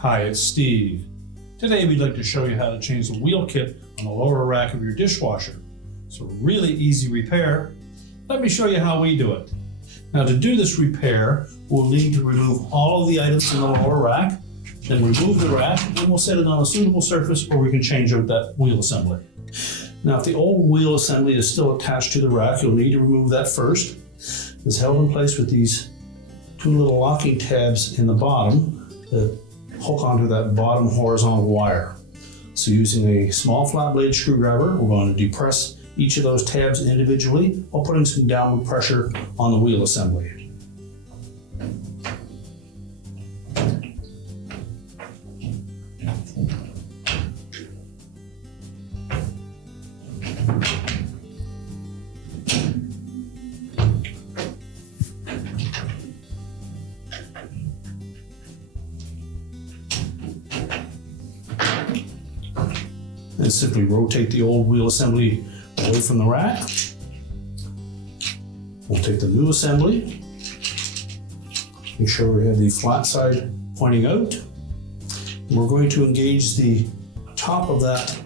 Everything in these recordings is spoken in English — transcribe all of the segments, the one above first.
Hi, it's Steve. Today we'd like to show you how to change the wheel kit on the lower rack of your dishwasher. It's a really easy repair. Let me show you how we do it. Now, to do this repair, we'll need to remove all of the items in the lower rack, then remove the rack, and we'll set it on a suitable surface where we can change out that wheel assembly. Now, if the old wheel assembly is still attached to the rack, you'll need to remove that first. It's held in place with these two little locking tabs in the bottom that hook onto that bottom horizontal wire. So using a small flat blade screwdriver, we're going to depress each of those tabs individually while putting some downward pressure on the wheel assembly. And simply rotate the old wheel assembly away from the rack. We'll take the new assembly. Make sure we have the flat side pointing out. We're going to engage the top of that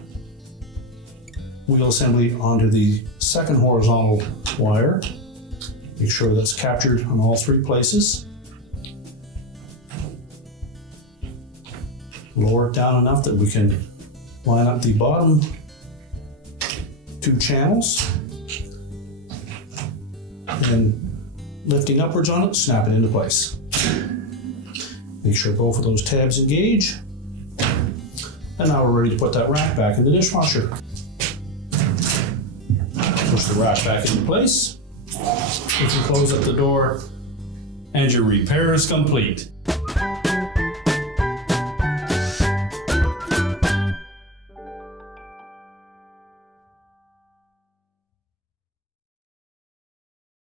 wheel assembly onto the second horizontal wire. Make sure that's captured on all three places. Lower it down enough that we can line up the bottom two channels, and lifting upwards on it, snap it into place. Make sure both of those tabs engage. And now we're ready to put that rack back in the dishwasher. Push the rack back into place. If you close up the door, and your repair is complete.